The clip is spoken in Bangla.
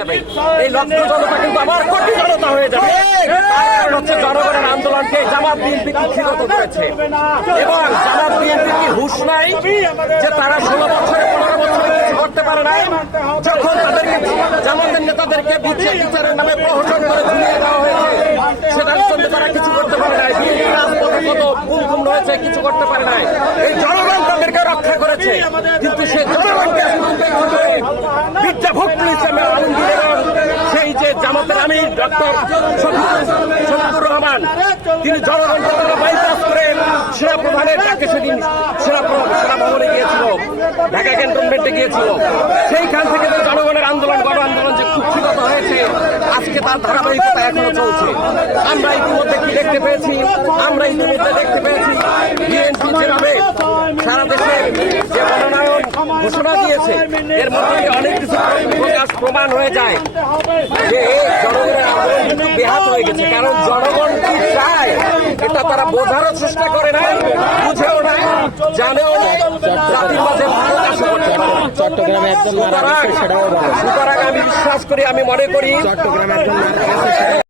যাবে। এই লক্ষ জনতা কিন্তু আবার কোটি জনতা হয়ে যাবে। কারণ হচ্ছে জনগণের আন্দোলনকে জামাত বিএনপি কুক্ষিগত করেছে এবং জামাত বিএনপি কি হুঁশ নাই যে তারা 16 বছরে 15 বছরে কিছু করতে পারে নাই। যখন তাদেরকে জামাতের নেতাদেরকে বিচারের নামে প্রহসন করে ঘুরিয়ে দেওয়া হয়েছে, সেটার জন্য তারা কিছু করতে পারে নাই। বিএনপি রাজপথে কত গুম হয়েছে, কিছু করতে পারে নাই। এই জনগণ তাদেরকে রক্ষা করেছে, কিন্তু সে জনগণকে বিদ্যাভক্ত হিসেবে আলমগীরের সেই যে জামাতের আমির ডক্টর শফিকুর রহমান, তিনি জনগণকে বাইপাস করে সেনাপ্রধানের ডাকে সেদিন সেনাভবনে গিয়েছিল, ঢাকা ক্যান্টনমেন্টে গিয়েছিল। সেইখান থেকে যে জনগণের আন্দোলন, গণ আন্দোলন যে কুক্ষিগত হয়েছে, আজকে তার ধারাবাহিকতা এখনো চলছে। আমরা ইতিমধ্যে কি দেখতে পেয়েছি? আমরা ইতিমধ্যে দেখতে পেয়েছি বিএনপি যেভাবে সারা দেশে যে মনোনয়ন ঘোষণা দিয়েছে, এর মধ্যে অনেক কিছু প্রমাণ হয়ে যায় যে জনগণের আন্দোলন কিন্তু ব্যাহত হয়ে গেছে। কারণ জনগণ কি চায় এটা তারা বোঝারও চেষ্টা করে না, বুঝেও না, জানেও না, জাতির মাঝে প্রকাশ করতে পারে। চট্টগ্রামে একজন মারা গেছে, সেটাও বলে। সুতরাং আমি বিশ্বাস করি, আমি মনে করি চট্টগ্রামে একজন মারা গেছে।